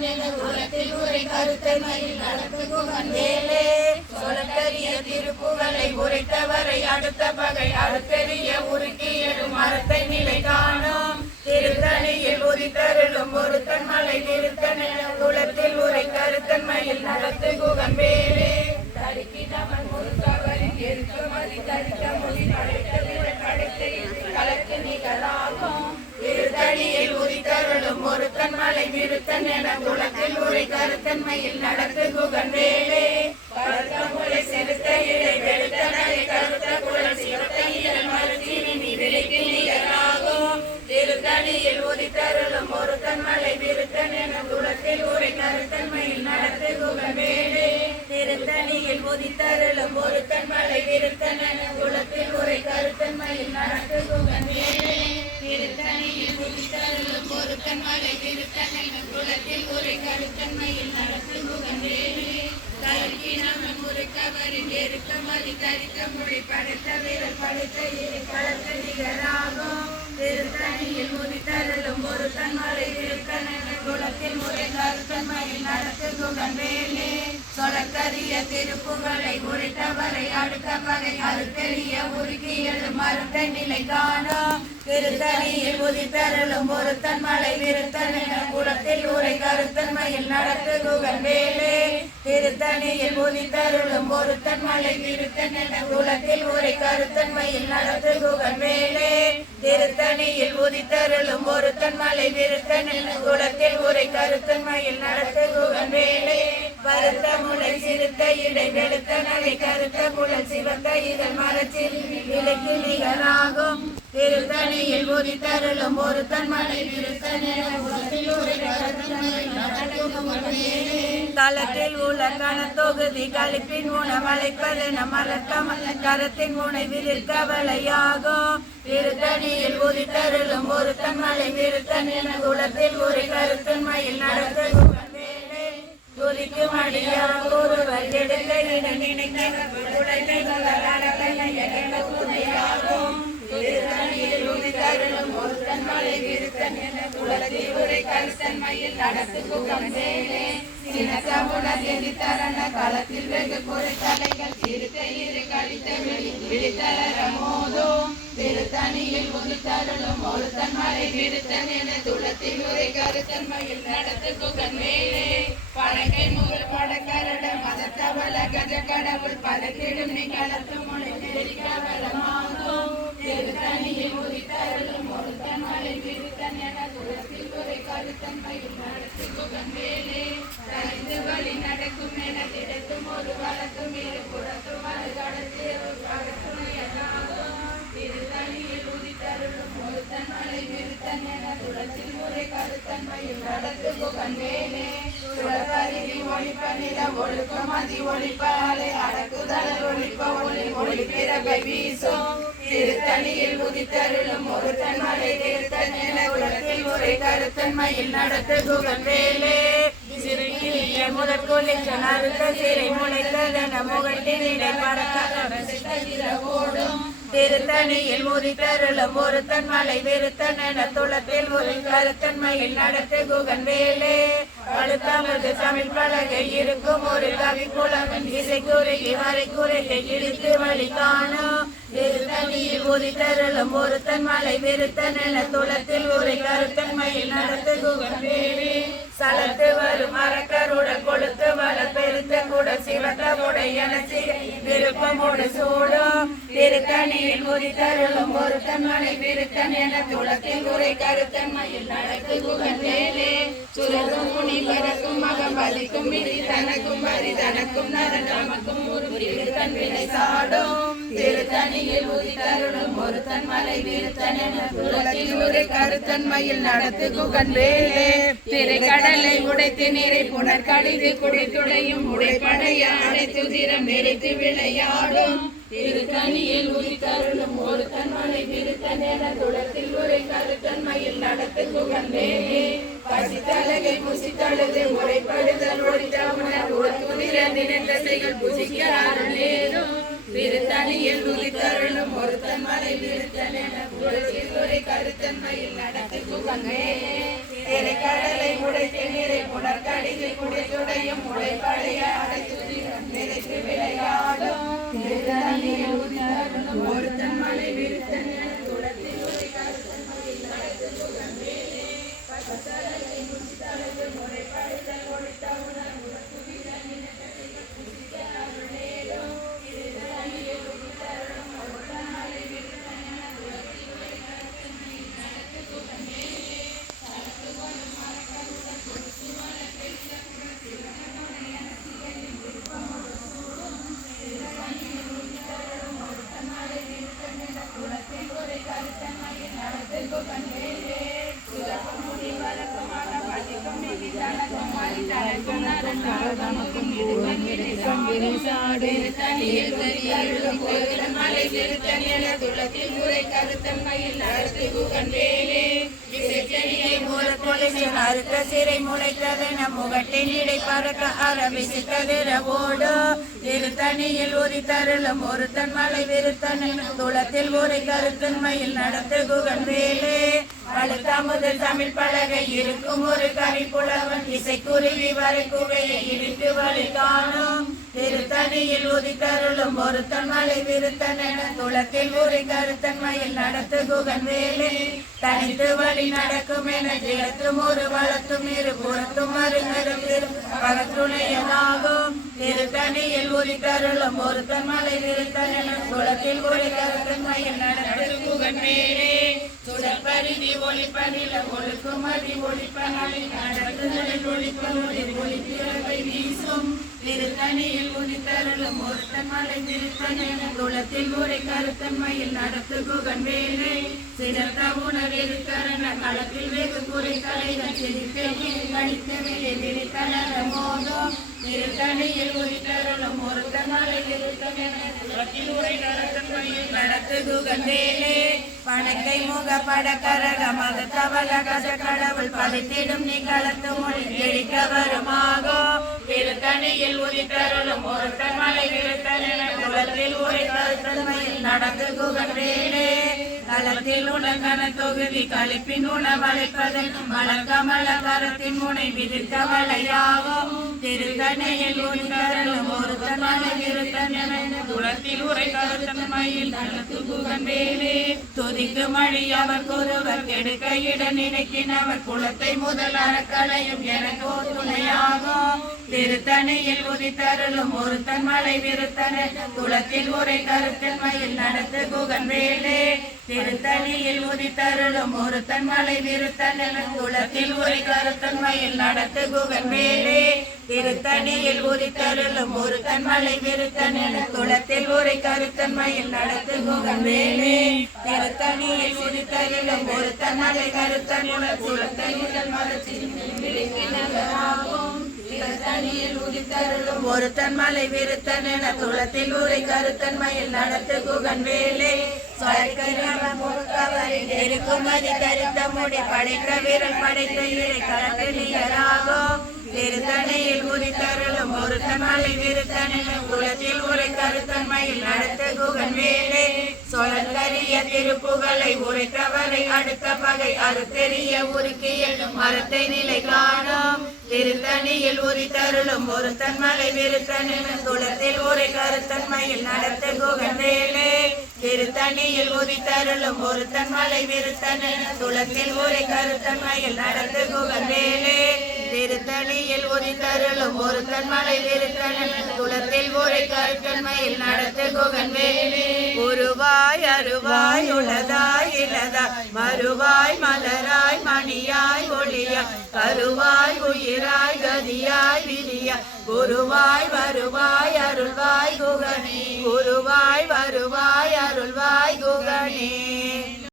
கருத்தன் என உலகத்தில் உரை கருத்தன்மையில் நடத்து வேலே சொலக்கரிய திருப்புகளை உரைத்தவரை அடுத்த பகை அடுத்தெறிய உருக்கி எழும் மரத்தை நிலை காணும். திருத்தணியில் உதித்தருளும் ஒரு தன்மலை திருத்தன் என உரை கருத்தன்மையில் நடத்து தன்மலை குலத்தில் உரை கருத்தன்மையில் நடத்து குகன் வேலே திருத்தணியில் உதித்தருளும் ஒரு தன்மலை விருத்தன் என குலத்தில் உரை கருத்தன்மையில் நடத்து குகன் வேலே கருக்கினவன் மதி மொழி படைத்த வீரர் படைத்த இரு நிகராகும் திருத்தணியில் குலத்தில் உரை கருத்தன்மையில் சொலக்கரிய திருப்புகளை உருட்டவரை அடுத்த பகை அறுத்தெறிய உருகி எழும் மறுத்த நிலை காணோம் திருத்தணியில் உதித்தருளும் ஒரு தன்மலை விருத்தன் குளத்தில் உரை கருத்தன்மையில் நடத்து குகன் வேலே திருத்தணியில் உதித்தருளும் ஒரு தன்மலை விருத்தன் குளத்தில் உரை கருத்தன்மையில் நடத்து குகன் வேலே திருத்தணியில் உதித்தருளும் ஒரு தன்மலை விருத்தன் குளத்தில் உரை கருத்தன்மையில் நடத்து குகன் வேலே வருத்த முளை சிறுத்த இடை வெளுத்த கருத்த குழல் சிவத்த இதழ் மரத்தில் விலைக்கு நிகராகும் திருத்தணியில் உதித்தருளும் ஒரு தன்மலை தளத்தில் உள்ள தொகுதி கழிப்பின் உணவழைப்பது நமலக்கமல கரத்தின் முனை விரிக்கவலையாகும் திருத்தணியில் உதித்தருளும் ஒரு தன்மலை விருத்தன் என குலத்தில் ஒரு கருத்தன்மையில் நடத்த துதிக்கு மடியாக ஒருவர் எடுக்க நினைக்க திருத்தணியில் உதித்தருளும் விருத்தன் என உரை கருத்தன்மையில் நடத்து குகம் சேலே. சினசமுடன் களத்தில் வெகு தலைகள் இரு கழித்த வெளி மோதும். திருத்தணியில் உதித்தருளும் விருத்தன் என துளத்தில் உரை கருத்தன்மையில் நடத்து குகன் மேலே. படகை முதல் படக்கரட மதத்தவள கஜ கடவுள் பதத்திடும் நிகழத்து மொழி நெறிக்கவலமாகும் திருத்தணியில் உதித்தருளும் ஒரு தன்மலை விருத்தன் என துளத்தில் உரை கருத்தன்மையில் நடத்து குகன் மேலே. சரிந்து வழி நடக்கும் என கிடைத்தும் ஒரு வழக்கும் இரு புறத்தும் அது கடத்தி கடத்துணையதாகும் திருத்தணியில் உதித்தருளும் ஒருத்தன் மலை விருத்தன் என துளத்தில் கருத்தன் கருத்தன்மையில் நடத்து குகந்தே ஒழிப்ப நிலம் ஒழுக்க மதி ஒழுக்கம் அதி ஒளிப்பாலை அடக்குதல் ஒளிப்ப ஒளி ஒளி பிறகை வீசும். திருத்தணியில் உதித்தருளும் ஒரு தன்மலை திருத்தன் என குலத்தில் உரை கருத்தன்மையில் நடத்த குகன் வேலே. சிறுகிய முதற் கொலிக்க சிறை முளைத்ததன முகட்டின் இடை பறக்க ஓடும் திருத்தணியில் முதித்தருளும் ஒருத்தன் மலை விருத்தன் என துளத்தில் ஒரு கருத்தன்மையில் நடத்து குகன் வேலே. அழுத்தமது தமிழ் பலகை இருக்கும் ஒரு கவி புலவன் இசை குறுகி வரை குறைகை இழுத்து வழி காணும் திருத்தணியில் உதித்தருளும் ஒரு தன்மலை விருத்தன் என துளத்தில் ஒரு கருத்தன்மையில் நடத்து குகன் வேலே சலத்து வரும் மரக்கருடன் கொளுத்து வள பெருத்த கூட சிவத்தமுடைய விருப்பமுடன் சூடும். திருத்தணியில் உதித்தருளும் ஒருத்தன் தன்மலை விருத்தன் என துளத்தில் உரை கருத்தன் மயில் நடக்கு வேலே சுரரும் முனி பறக்கும் மகம் பலிக்கும் விதி தனக்கும் வரி தனக்கும் நரன் நமக்கும் ஒரு விருத்தன் வினை சாடும். திருத்தணியில் உதித்தருளும் ஒருத்தன் மலை விருத்தன் என துளத்தில் உரை கருத்தன்மையில் நடத்து குகன் வேலே திரைக்கடலை உடைத்து நீரை புனர் கடிது குடித்துடையும் உடைப்படைய அடைத்து திறம் நெறித்து விளையாடும். திருத்தணியில் உதித்தருளும் ஒரு தன்மனை விருத்தன் என துளத்தில் உரை கருத்தன்மையில் நடத்து குகன் வேலே பசித்தலகை புசித்தழுது உரைப்படுதல் ஒழித்தவுணர் உறத்துதிர நினைந்த செய்கள் புசிக்க அருளேதும் திருத்தணியில் உதித்தருளும் ஒரு தன்மனை விருத்தன் என குலத்தில் உரை கருத்தன்மையில் நடத்து குகந்தே. வேலே திரைக்கடலை உடைத்து நீரை புனர்கடிகை குடியுடையும் உடைப்படைய அடைத்து pasar a la inmunidad, me demoré para estar bonita una. இடுக்கம் விரிசாடு தனியில் கரியருளும் கோயிலும் மலை திருத்தன் என துளத்தில் முறை கருத்தன்மையில் நடத்து குகன் வேலே அறுத்த சிறை முகட்டின் இடை பறக்க திருத்தணியில் ஒருத்தன் மலை விருத்தன் துளத்தில் உரை கருத்தன்மையில் நடத்து குகன் வேலே அழுத்த முதல் தமிழ் பலகை இருக்கும் ஒரு கவிப்புலவன் இசைக்குருவி வரை குகையை இடித்து வழி காணும் திருத்தணியில் உதித்தருளும் ஒருத்தன் மலை விருத்தன் குளத்தில் துளத்தில் உரை கருத்தன்மையில் நடத்து குகன் வேலே தனித்து வழி நடக்கும் என ஜெயத்தும் ஒரு வளத்தும் இரு புறத்தும் அருங்கரும் திருத்தணியில் உதித்தருளும் ஒருத்தன் மலை விருத்தன் என குளத்தில் உரை கருத்தன்மையில் நடத்து குகன் வேலே. சுடற்பரிதி ஒளிப்பனில ஒழுக்கும் அடி ஒளிப்பனலை நடத்துதலில் ஒளிப்பனொளி ஒளிப்பிறவை திருத்தணியில் உதித்தருளும் ஒருத்தன் மலை திருத்தன் என குளத்தில் உரை கருத்தன்மையில் நடத்து குகன் வேலை. சிறந்த உணர்விருக்கரண களத்தில் வெகு குறை கலைகள் சிரித்து கழித்தவே விழித்தனர மோதும் திருத்தணியில் உதித்தருளும் ஒருத்தன் மலை உரை கருத்தன்மையில் நடத்து குகன் வேலை. பணக்கை முக படக்கரக தவள கச கடவுள் பதித்திடும் நீ களத்து மொழி எழிக்க வருமாகோ. திருத்தணியில் உதித்தருளும் ஒருத்தன் மலை விருத்தன் என நடந்து குகன்றேனே தளத்தில் களத்தில் தொகுதி கழிப்பின் உணவழைப்பதன் மலக்கமல கரத்தின் முனை விதிர்க்க வளையாகும் திருத்தணியில் உதித்தருளும் ஒருத்தன் மலை விருத்தன் என குளத்தில் உரை கருத்தன்மையில் நடந்து குகன்றேனே வேலே துதிக்கு மழி அவர் குருவர் கெடுக்க இட நினைக்கினவர். குலத்தை முதல் அறக்கலையும் எனக்கோ துணையாகும் திருத்தணியில் உதித்தருளும் ஒருத்தன் மலை விருத்தன. குலத்தில் உரை கருத்தன்மையில் நடத்து குகன் வேலே திருத்தணியில் உதித்தருளும் ஒருத்தன் மலை விருத்தன. குலத்தில் உரை கருத்தன்மையில் நடத்து குகன் வேலே திருத்தணியில் உதித்தருளும் ஒருத்தன் மலை விருத்தன குளத்தில் உரை கருத்தன்மையில் நடத்து குகன் வேலே. திருத்தணியில் உதித்தருளும் ஒரு மலை கருத்தன் குலத்தை முதல் மரத்தின் ஒரு தன்மலை விருத்தன் என குளத்தில் உரை கருத்தன்மையில் நடத்து குகன் வேலே. இருக்குமதி தரித்த முடி படைத்த வீரன் படைத்த இறை களத்திலியராகும் திருத்தணியில் உதித்தருளும் ஒருத்தன் மலை விருத்தன் என குலத்தில் உரை கருத்தன்மையில் நடத்து குகன் வேலே சொலற்கரிய திருப்புகளை உரைத்தவரை அடுத்த பகை அறுத்தெறிய உருக்கி எழும் மரத்தை நிலை காணும். திருத்தணியில் உரித்தருளும் ஒரு தன்மலை விருத்தன் என துளத்தில் உரை கருத்தன்மையில் நடத்த குகன் வேலே திருத்தணியில் உதித்தருளும் ஒரு தன்மலை விருத்தன் என துளத்தில் உரை கருத்தன்மையில் நடத்த குகன் வேலே திருத்தணியில் உதித்தருளும் ஒருத்தன் மலை விருத்தன் என துளத்தில் உரை கருத்தன்மையில் நடத்து குகன் வேலே உருவாய் அருவாய் உளதாய் இலதாய் மறுவாய் மலராய் மணியாய் ஒளியாய் கருவாய் உயிராய் கதியாய் விதியாய் குருவாய் வருவாய் அருள்வாய் குகனே. குருவாய் வருவாய் அருள்வாய் குகனே.